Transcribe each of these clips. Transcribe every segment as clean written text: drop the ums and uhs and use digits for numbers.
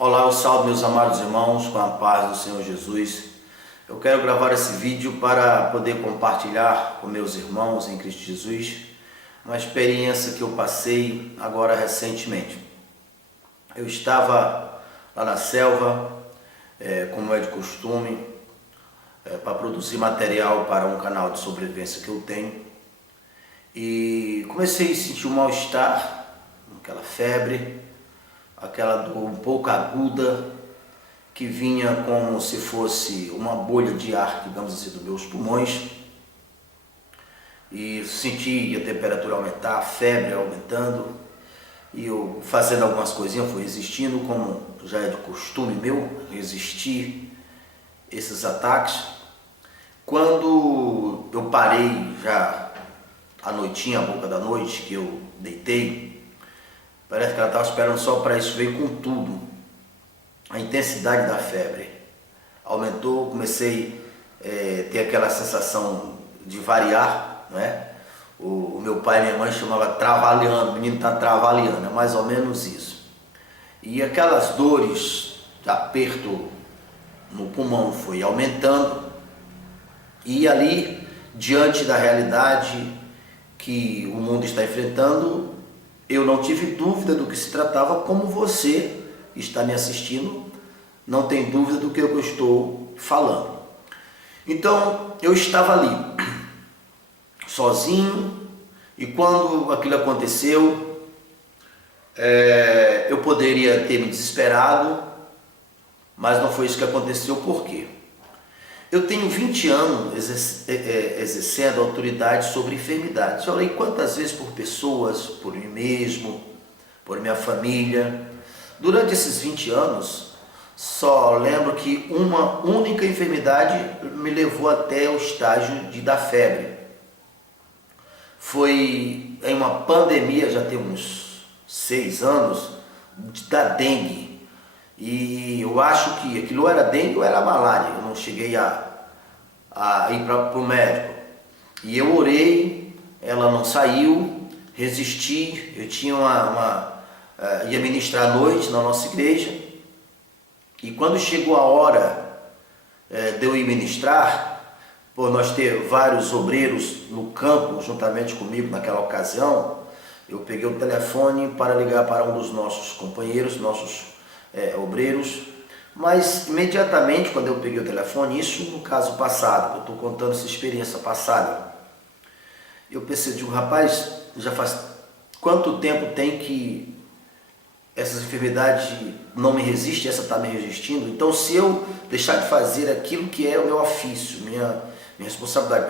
Olá, eu salve meus amados irmãos com a paz do Senhor Jesus. Eu quero gravar esse vídeo para poder compartilhar com meus irmãos em Cristo Jesus uma experiência que eu passei agora recentemente. Eu estava lá na selva, como é de costume, para produzir material para um canal de sobrevivência que eu tenho, e comecei a sentir um mal-estar, aquela febre, aquela dor um pouco aguda que vinha como se fosse uma bolha de ar, digamos assim, dos meus pulmões, e senti a temperatura aumentar, a febre aumentando, e eu fazendo algumas coisinhas, fui resistindo, como já é de costume meu, resistir esses ataques. Quando eu parei já à noitinha, a boca da noite, que eu deitei, parece que ela estava esperando só para isso, veio com tudo. A intensidade da febre aumentou, comecei a ter aquela sensação de variar, né? O meu pai e minha mãe chamava travaleando, o menino está travaleando, é mais ou menos isso. E aquelas dores de aperto no pulmão foi aumentando, e ali, diante da realidade que o mundo está enfrentando, eu não tive dúvida do que se tratava, como você que está me assistindo não tem dúvida do que eu estou falando. Então, eu estava ali, sozinho, e quando aquilo aconteceu, eu poderia ter me desesperado, mas não foi isso que aconteceu. Por quê? Eu tenho 20 anos exercendo autoridade sobre enfermidades. Eu orei quantas vezes por pessoas, por mim mesmo, por minha família. Durante esses 20 anos, só lembro que uma única enfermidade me levou até o estágio da febre. Foi em uma pandemia, já tem uns 6 anos, da dengue. E eu acho que aquilo era dengue ou era malária. Eu não cheguei a ir para o médico. E eu orei, ela não saiu, resisti. Eu tinha ia ministrar à noite na nossa igreja. E quando chegou a hora de eu ir ministrar, por nós ter vários obreiros no campo juntamente comigo naquela ocasião, eu peguei o telefone para ligar para um dos nossos companheiros, nossos obreiros, mas imediatamente quando eu peguei o telefone, isso no caso passado, eu estou contando essa experiência passada, eu percebi, rapaz, já faz quanto tempo tem que essas enfermidades não me resistem, essa está me resistindo? Então, se eu deixar de fazer aquilo que é o meu ofício, minha responsabilidade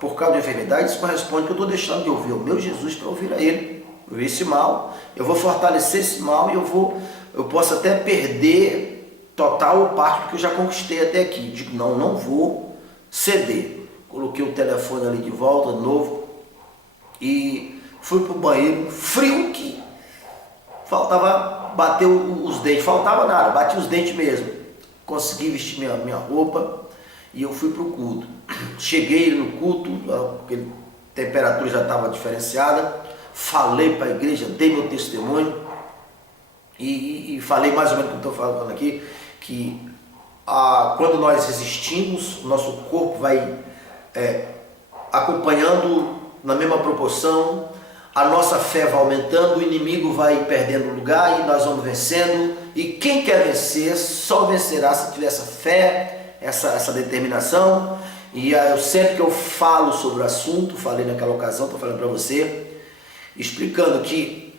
por causa da enfermidade, isso corresponde que eu estou deixando de ouvir o meu Jesus para ouvir a Ele. Eu vi esse mal, eu vou fortalecer esse mal e eu posso até perder total ou parte do que eu já conquistei até aqui. Digo, não vou ceder. Coloquei o telefone ali de volta, de novo, e fui para o banheiro, frio que faltava bater os dentes, faltava nada, bati os dentes mesmo. Consegui vestir minha roupa e eu fui para o culto. Cheguei no culto, porque a temperatura já estava diferenciada, falei para a igreja, dei meu testemunho e falei mais ou menos o que eu estou falando aqui, que quando nós resistimos, o nosso corpo vai acompanhando na mesma proporção, a nossa fé vai aumentando, o inimigo vai perdendo lugar e nós vamos vencendo. E quem quer vencer só vencerá se tiver essa fé, essa determinação. E eu sempre que eu falo sobre o assunto, falei naquela ocasião, estou falando para você, explicando que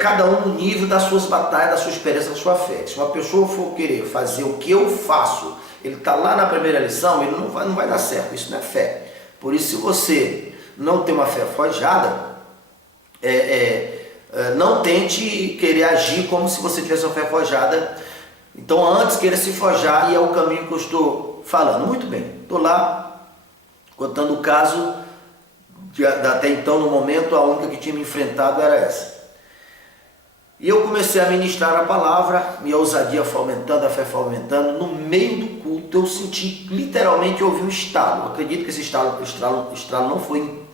cada um no nível das suas batalhas, da sua experiência, da sua fé. Se uma pessoa for querer fazer o que eu faço, ele está lá na primeira lição, ele não vai dar certo. Isso não é fé. Por isso, se você não tem uma fé forjada, não tente querer agir como se você tivesse uma fé forjada. Então, antes queira se forjar, e é o caminho que eu estou falando. Muito bem, estou lá contando o caso. Até então, no momento, a única que tinha me enfrentado era essa. E eu comecei a ministrar a palavra, e a ousadia foi aumentando, a fé foi aumentando. No meio do culto, eu senti, literalmente, eu ouvi um estalo. Eu acredito que esse estralo não foi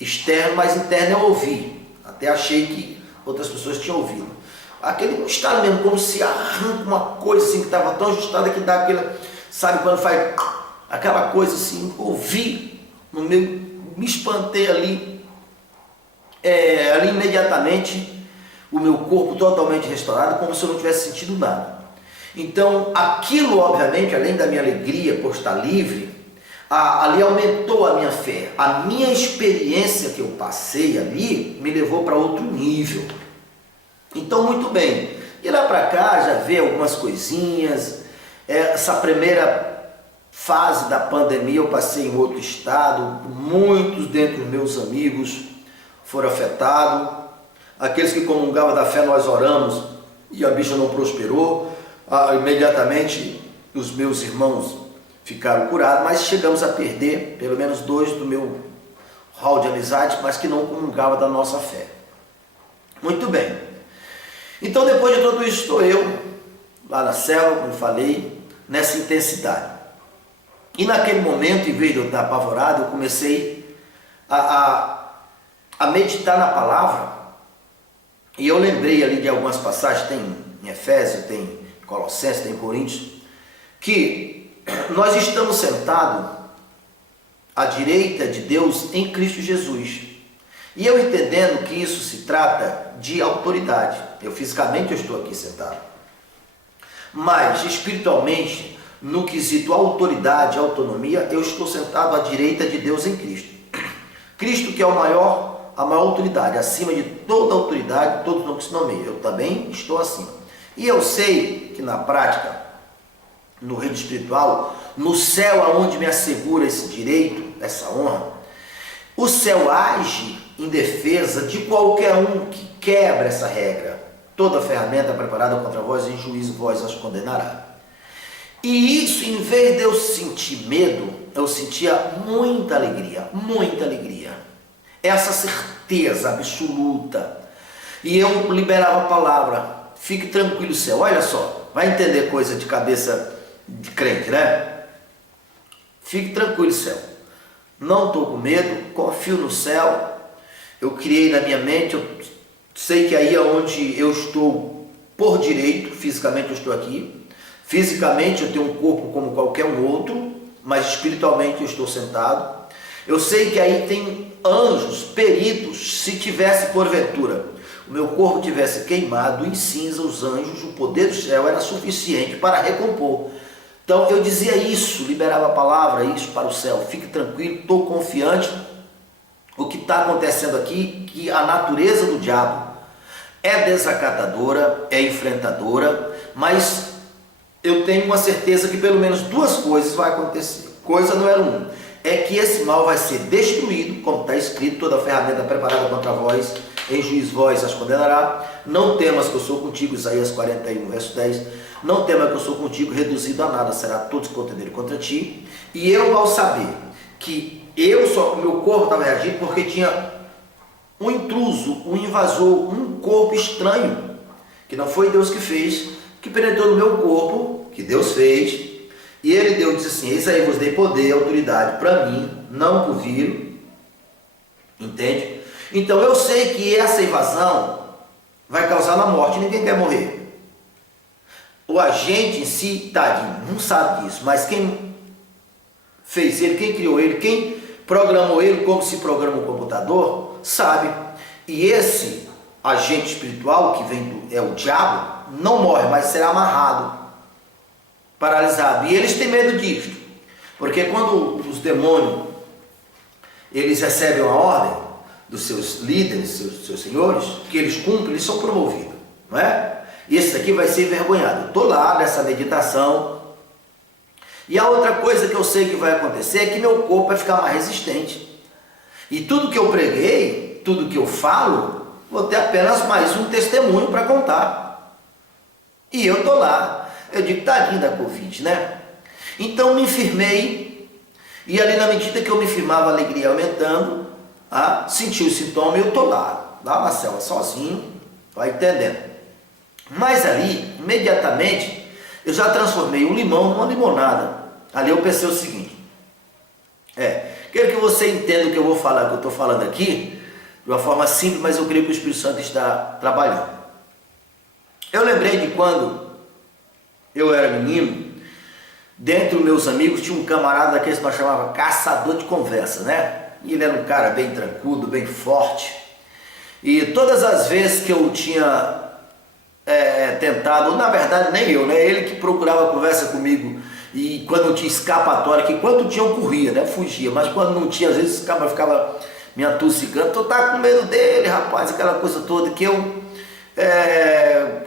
externo, mas interno eu ouvi. Até achei que outras pessoas tinham ouvido. aquele estado mesmo, como se arranca uma coisa assim que estava tão ajustada que dá aquela, sabe quando faz aquela coisa assim, ouvi no meu, me espantei ali, ali imediatamente o meu corpo totalmente restaurado, como se eu não tivesse sentido nada. Então aquilo obviamente, além da minha alegria por estar livre, ali aumentou a minha fé. A minha experiência que eu passei ali me levou para outro nível. Então, muito bem. E lá para cá já veio algumas coisinhas. Essa primeira fase da pandemia eu passei em outro estado. Muitos dentre os meus amigos foram afetados. Aqueles que comungavam da fé, nós oramos e a bicha não prosperou. Imediatamente os meus irmãos ficaram curados, mas chegamos a perder pelo menos 2 do meu hall de amizade, mas que não comungavam da nossa fé. Muito bem. Então, depois de tudo isso, estou eu lá na selva, como falei, nessa intensidade. E naquele momento, em vez de eu estar apavorado, eu comecei a meditar na palavra. E eu lembrei ali de algumas passagens, tem em Efésios, tem em Colossenses, tem em Coríntios, que nós estamos sentados à direita de Deus em Cristo Jesus. E eu entendendo que isso se trata de autoridade. Eu fisicamente eu estou aqui sentado. Mas espiritualmente, no quesito autoridade, autonomia, eu estou sentado à direita de Deus em Cristo. Cristo que é a maior autoridade, acima de toda autoridade, todos não que se nomeia. Eu também estou acima. E eu sei que na prática, no reino espiritual, no céu aonde me assegura esse direito, essa honra, o céu age em defesa de qualquer um que quebra essa regra. Toda ferramenta preparada contra vós, em juízo vós as condenará. E isso, em vez de eu sentir medo, eu sentia muita alegria, muita alegria. Essa certeza absoluta. E eu liberava a palavra, fique tranquilo, céu. Olha só, vai entender coisa de cabeça de crente, né? Fique tranquilo, céu. Não estou com medo, confio no céu. Eu criei na minha mente, eu sei que aí é onde eu estou por direito, fisicamente eu estou aqui. Fisicamente eu tenho um corpo como qualquer um outro, mas espiritualmente eu estou sentado. Eu sei que aí tem anjos, peritos, se tivesse porventura o meu corpo tivesse queimado em cinza, os anjos, o poder do céu era suficiente para recompor. Então eu dizia isso, liberava a palavra, isso para o céu, fique tranquilo, estou confiante. O que está acontecendo aqui, que a natureza do diabo é desacatadora, é enfrentadora, mas eu tenho uma certeza que pelo menos 2 coisas vai acontecer. Coisa número 1, é que esse mal vai ser destruído, como está escrito, toda ferramenta preparada contra vós, em juízo vós as condenará. Não temas que eu sou contigo, Isaías 41, verso 10. Não temas que eu sou contigo, reduzido a nada será todos que contenderem contra ti. E eu, ao saber que o meu corpo estava reagindo porque tinha um intruso, um invasor, um corpo estranho, que não foi Deus que fez, que penetrou no meu corpo, que Deus fez, e ele disse assim, eis aí vos dei poder e autoridade para mim, não por vírus, entende? Então eu sei que essa invasão vai causar na morte, ninguém quer morrer. O agente em si, tadinho, não sabe disso, mas quem fez ele, quem criou ele, quem programou ele como se programa um computador, sabe. E esse agente espiritual que vem é o diabo, não morre, mas será amarrado, paralisado. E eles têm medo disso, porque quando os demônios eles recebem uma ordem dos seus líderes, seus senhores, que eles cumprem, eles são promovidos, não é? E esse daqui vai ser envergonhado. Estou lá nessa meditação. E a outra coisa que eu sei que vai acontecer é que meu corpo vai ficar mais resistente. E tudo que eu preguei, tudo que eu falo, vou ter apenas mais um testemunho para contar. E eu estou lá. Eu digo, tadinho da Covid, né? Então me firmei. E ali na medida que eu me firmava, a alegria aumentando, senti o sintoma e eu estou lá na selva sozinho, vai entendendo. Mas ali, imediatamente, eu já transformei o limão numa limonada. Ali eu pensei o seguinte, quero que você entenda o que eu vou falar, o que eu estou falando aqui, de uma forma simples, mas eu creio que o Espírito Santo está trabalhando. Eu lembrei de quando eu era menino, dentre os meus amigos tinha um camarada daqueles que nós chamava caçador de conversa, né? E ele era um cara bem tranquilo, bem forte. E todas as vezes que eu tinha tentado, na verdade nem eu, né? Ele que procurava conversa comigo. E quando eu tinha escapatória, que quando tinha eu corria, né? Fugia, mas quando não tinha, às vezes ficava me atossicando. Tu tá com medo dele, rapaz, aquela coisa toda que eu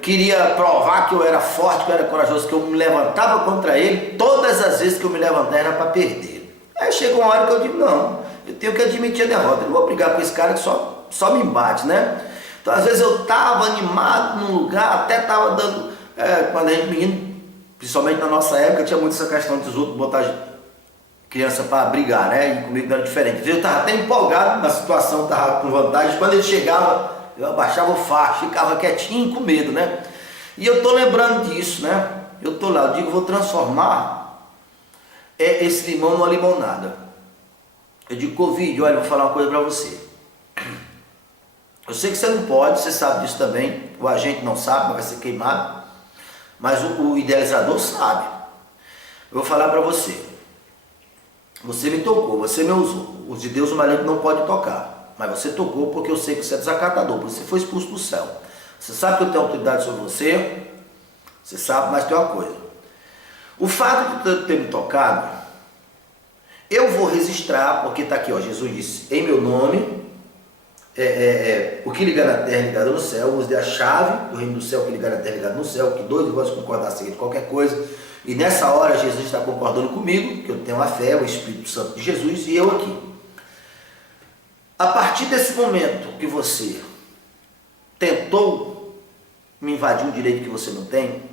queria provar que eu era forte, que eu era corajoso, que eu me levantava contra ele. Todas as vezes que eu me levantava era para perder. Aí chegou uma hora que eu digo, não, eu tenho que admitir a derrota, eu não vou brigar com esse cara que só me embate, né? Então às vezes eu estava animado num lugar, até estava dando, quando a gente menino, principalmente na nossa época, tinha muito essa questão dos outros botar criança para brigar, né? E comigo não era diferente. Eu estava até empolgado na situação, estava com vantagem. Quando ele chegava, eu abaixava o facho, ficava quietinho com medo, né? E eu estou lembrando disso, né? Eu estou lá, eu digo, vou transformar esse limão numa limonada. Eu digo, Covid, olha, vou falar uma coisa para você. Eu sei que você não pode, você sabe disso também. O agente não sabe, mas vai ser queimado. Mas o idealizador sabe. Eu vou falar para você. Você me tocou, você me usou. Os de Deus o maligno não pode tocar. Mas você tocou porque eu sei que você é desacatador. Você foi expulso do céu. Você sabe que eu tenho autoridade sobre você. Você sabe, mas tem uma coisa. O fato de ter me tocado, eu vou registrar, porque está aqui, ó, Jesus disse, em meu nome, o que ligar na terra é ligado no céu, vos dei a chave do reino do céu, que ligar na terra é ligado no céu, que dois de vós concordassem de qualquer coisa. E nessa hora Jesus está concordando comigo, que eu tenho a fé, o Espírito Santo de Jesus e eu aqui. A partir desse momento que você tentou me invadir um direito que você não tem,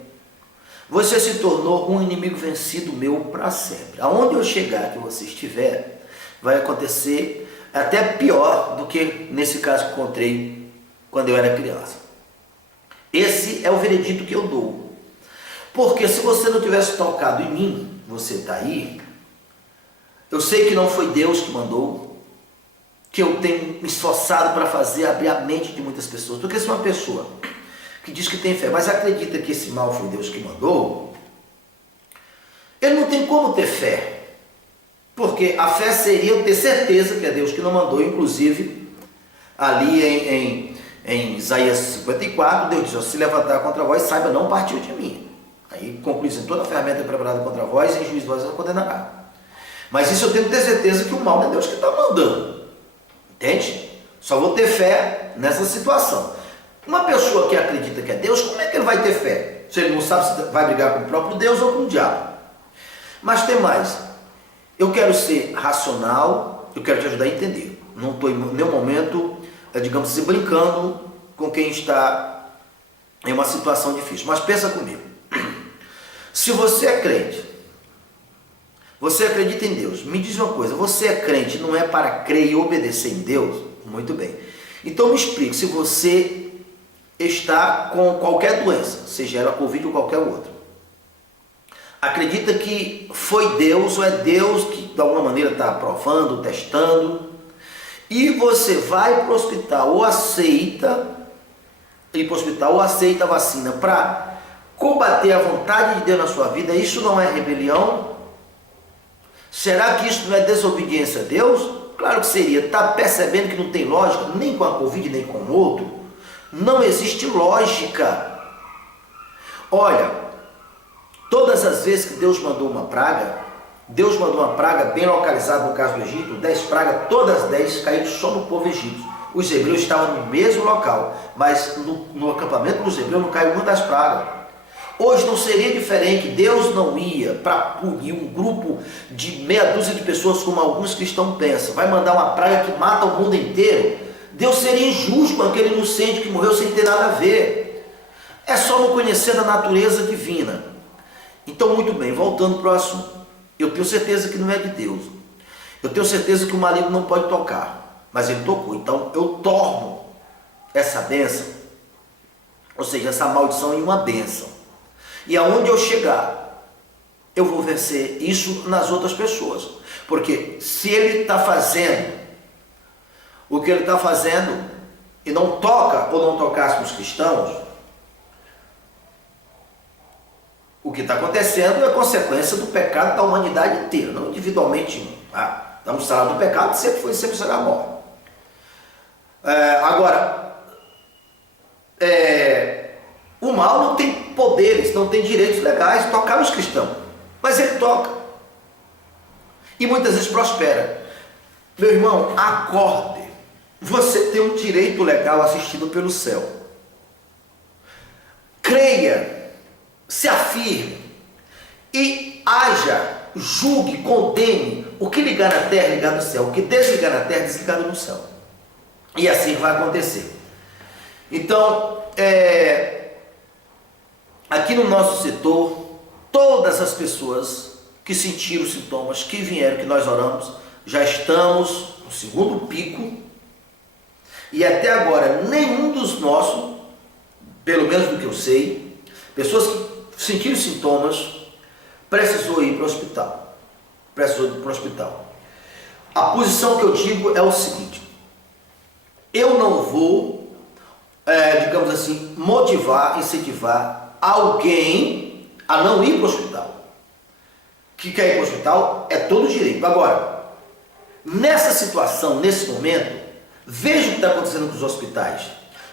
você se tornou um inimigo vencido meu para sempre. Aonde eu chegar, que você estiver, vai acontecer até pior do que nesse caso que encontrei quando eu era criança. Esse é o veredito que eu dou. Porque se você não tivesse tocado em mim, você está aí, eu sei que não foi Deus que mandou, que eu tenho me esforçado para fazer abrir a mente de muitas pessoas. Porque se uma pessoa que diz que tem fé, mas acredita que esse mal foi Deus que mandou, ele não tem como ter fé. Porque a fé seria eu ter certeza que é Deus que não mandou. Inclusive, ali em Isaías 54, Deus diz, se levantar contra vós, saiba, não partiu de mim. Aí conclui assim, toda a ferramenta é preparada contra vós, e em juízo vós a condenará. Mas isso eu tenho que ter certeza que o mal não é Deus que está mandando. Entende? Só vou ter fé nessa situação. Uma pessoa que acredita que é Deus, como é que ele vai ter fé? Se ele não sabe se vai brigar com o próprio Deus ou com o diabo. Mas tem mais. Eu quero ser racional, eu quero te ajudar a entender. Não estou em nenhum momento, digamos assim, brincando com quem está em uma situação difícil. Mas pensa comigo. Se você é crente, você acredita em Deus, me diz uma coisa, você é crente, não é para crer e obedecer em Deus? Muito bem. Então me explique, se você está com qualquer doença, seja ela Covid ou qualquer outra, acredita que foi Deus ou é Deus que de alguma maneira está aprovando, testando, e você vai para o hospital ou aceita a vacina para combater a vontade de Deus na sua vida, isso não é rebelião? Será que isso não é desobediência a Deus? Claro que seria. Está percebendo que não tem lógica, nem com a Covid, nem com o outro? Não existe lógica. Olha, todas as vezes que Deus mandou uma praga bem localizada no caso do Egito, 10 pragas, todas 10 caíram só no povo egípcio. Os hebreus estavam no mesmo local, mas no acampamento dos hebreus não caiu uma das pragas. Hoje não seria diferente. Deus não ia para punir um grupo de meia dúzia de pessoas, como alguns cristãos pensam. Vai mandar uma praga que mata o mundo inteiro. Deus seria injusto com aquele inocente que morreu sem ter nada a ver. É só não conhecer da natureza divina. Então, muito bem, voltando para o assunto. Eu tenho certeza que não é de Deus. Eu tenho certeza que o maligno não pode tocar. Mas ele tocou. Então, eu torno essa bênção, ou seja, essa maldição em uma bênção. E aonde eu chegar, eu vou vencer isso nas outras pessoas. Porque se ele está fazendo o que ele está fazendo e não toca ou não tocasse nos cristãos, que está acontecendo é consequência do pecado da humanidade inteira, não individualmente. O salário do pecado sempre foi, sempre será a morte. O mal não tem poderes, não tem direitos legais, tocar os cristãos, mas ele toca e muitas vezes prospera. Meu irmão, acorde, você tem um direito legal assistido pelo céu. Creia, se afirme e haja, julgue, condene. O que ligar na terra, ligar no céu. O que desligar na terra, desligado no céu. E assim vai acontecer. Então, aqui no nosso setor, todas as pessoas que sentiram sintomas, que vieram, que nós oramos, já estamos no segundo pico. E até agora, nenhum dos nossos, pelo menos do que eu sei, pessoas que sentiram sintomas, precisou ir para o hospital. A posição que eu digo é o seguinte: eu não vou, digamos assim, motivar, incentivar alguém a não ir para o hospital. Que quer ir para o hospital é todo direito. Agora, nessa situação, nesse momento, veja o que está acontecendo com os hospitais,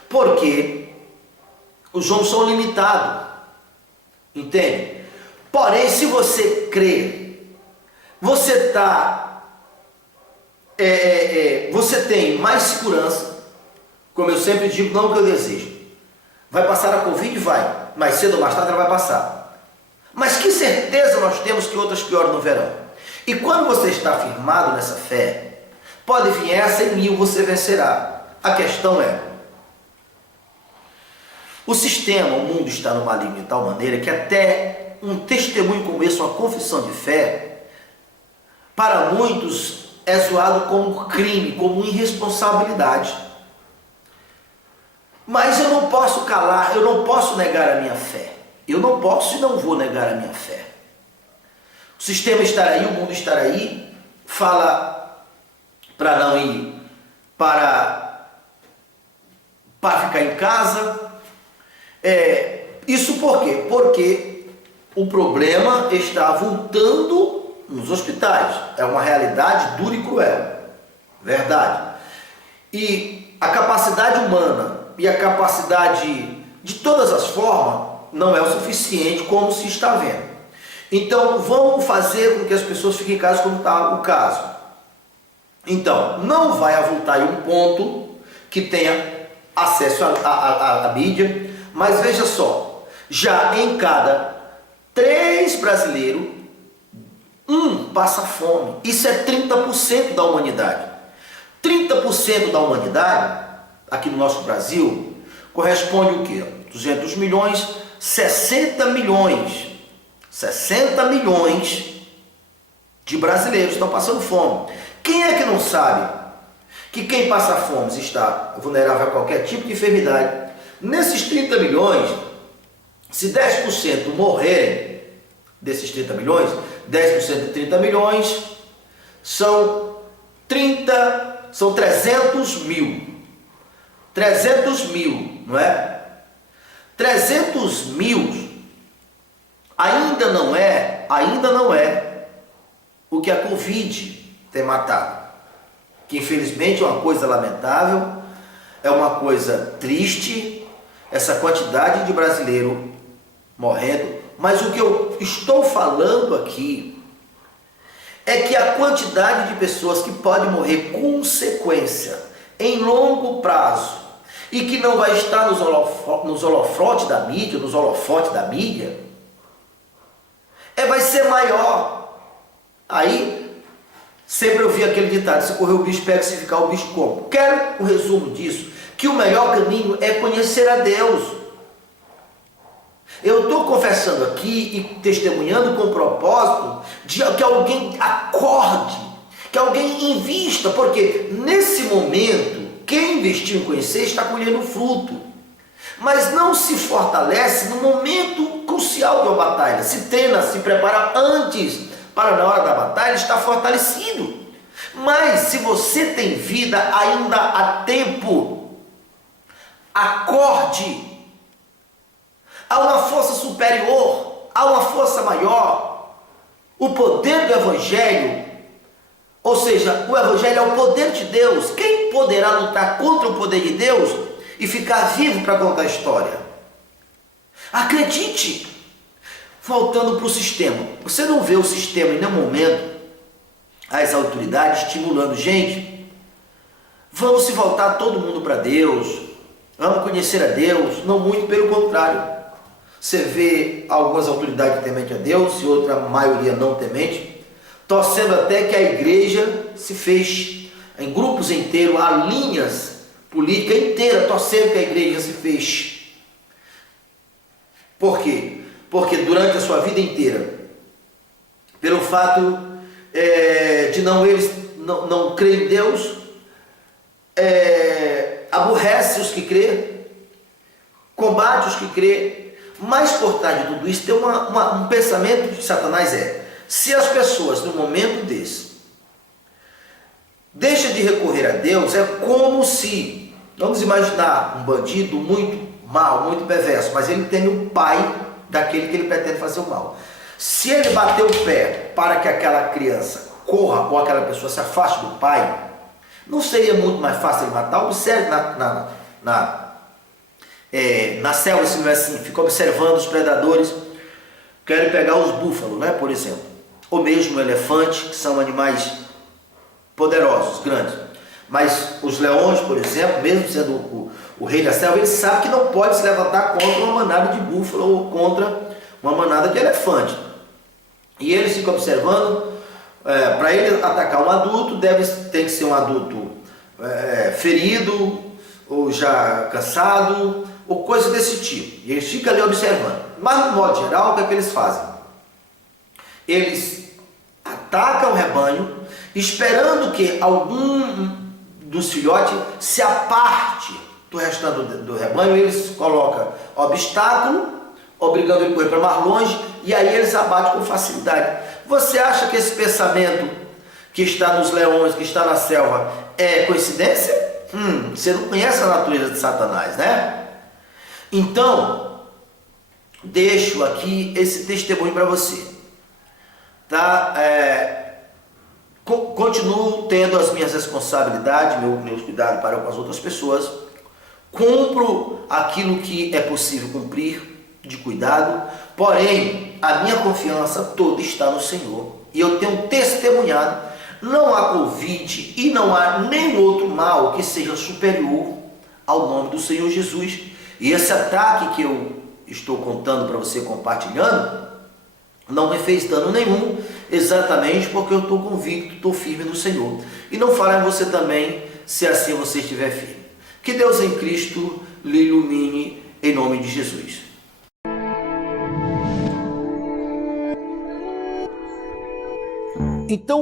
porque os homens são limitados, entende? Porém, se você crê, você tem mais segurança, como eu sempre digo, não o que eu desejo. Vai passar a Covid? Vai, mais cedo ou mais tarde ela vai passar. Mas que certeza nós temos que outras pioram no verão? E quando você está firmado nessa fé, pode vir essa e 1000 você vencerá. A questão é, o sistema, o mundo está no maligno de tal maneira que até um testemunho como esse, uma confissão de fé, para muitos é zoado como crime, como irresponsabilidade. Mas eu não posso calar, eu não posso negar a minha fé. Eu não posso e não vou negar a minha fé. O sistema estar aí, o mundo estar aí, fala para não ir, para ficar em casa. Isso por quê? Porque o problema está voltando nos hospitais. É uma realidade dura e cruel. Verdade. E a capacidade humana e a capacidade de todas as formas não é o suficiente como se está vendo. Então vamos fazer com que as pessoas fiquem em casa como está o caso. Então não vai avultar em um ponto que tenha acesso à mídia, mas veja só, já em cada 3 brasileiros, 1 passa fome. Isso é 30% da humanidade. 30% da humanidade, aqui no nosso Brasil, corresponde o quê? 200 milhões, 60 milhões. 60 milhões de brasileiros estão passando fome. Quem é que não sabe que quem passa fome está vulnerável a qualquer tipo de enfermidade? Nesses 30 milhões, se 10% morrerem desses 30 milhões, 10% de 30 milhões são 300 mil. 300 mil, não é? 300 mil ainda não é o que a Covid tem matado. Que infelizmente é uma coisa lamentável, é uma coisa triste, essa quantidade de brasileiro morrendo. Mas o que eu estou falando aqui é que a quantidade de pessoas que podem morrer com sequência em longo prazo e que não vai estar nos holofotes da mídia, vai ser maior. Aí, sempre eu vi aquele ditado: se correr o bicho pega, se ficar o bicho come. Quero um resumo disso, que o melhor caminho é conhecer a Deus. Eu estou confessando aqui e testemunhando com o propósito de que alguém acorde, que alguém invista, porque nesse momento, quem investiu em conhecer está colhendo fruto, mas não se fortalece no momento crucial de uma batalha. Se treina, se prepara antes, para na hora da batalha estar fortalecido. Mas se você tem vida, ainda há tempo. Acorde. Há uma força superior há uma força maior, o poder do Evangelho, ou seja, o Evangelho é o poder de Deus. Quem poderá lutar contra o poder de Deus e ficar vivo para contar a história? Acredite! Voltando para o sistema, você não vê o sistema em nenhum momento, as autoridades estimulando, gente, vamos se voltar todo mundo para Deus, vamos conhecer a Deus. Não, muito pelo contrário. Você vê algumas autoridades tementes a Deus e outra maioria não temente, torcendo até que a igreja se feche em grupos inteiros, há linhas políticas inteiras torcendo que a igreja se feche. Por quê? Porque durante a sua vida inteira, pelo fato de eles não crerem em Deus, aborrece os que crê, combate os que crê. Mas por trás de tudo isso tem um pensamento de Satanás: se as pessoas no momento desse deixam de recorrer a Deus, é como se, vamos imaginar um bandido muito mal, muito perverso, mas ele tem o pai daquele que ele pretende fazer o mal. Se ele bater o pé para que aquela criança corra ou aquela pessoa se afaste do pai, não seria muito mais fácil ele matar? Observe na selva, se não é assim, fica observando os predadores, querem pegar os búfalos, né, por exemplo, ou mesmo o elefante, que são animais poderosos, grandes. Mas os leões, por exemplo, mesmo sendo o rei da selva, ele sabe que não pode se levantar contra uma manada de búfalo ou contra uma manada de elefante. E eles ficam observando. Para ele atacar um adulto, tem que ser um adulto ferido, ou já cansado, ou coisa desse tipo. E eles ficam ali observando. Mas, no modo geral, o que eles fazem? Eles atacam o rebanho, esperando que algum dos filhotes se aparte do restante do rebanho. Eles colocam obstáculo, obrigando ele a correr para mais longe, e aí eles abatem com facilidade. Você acha que esse pensamento que está nos leões, que está na selva, é coincidência? Você não conhece a natureza de Satanás, né? Então, deixo aqui esse testemunho para você, tá? Continuo tendo as minhas responsabilidades, meus cuidados para com as outras pessoas, cumpro aquilo que é possível cumprir de cuidado, porém a minha confiança toda está no Senhor, e eu tenho testemunhado. Não há Covid e não há nenhum outro mal que seja superior ao nome do Senhor Jesus. E esse ataque que eu estou contando para você, compartilhando, não me fez dano nenhum, exatamente porque eu estou convicto, estou firme no Senhor. E não fará em você também, se assim você estiver firme. Que Deus em Cristo lhe ilumine, em nome de Jesus. Então,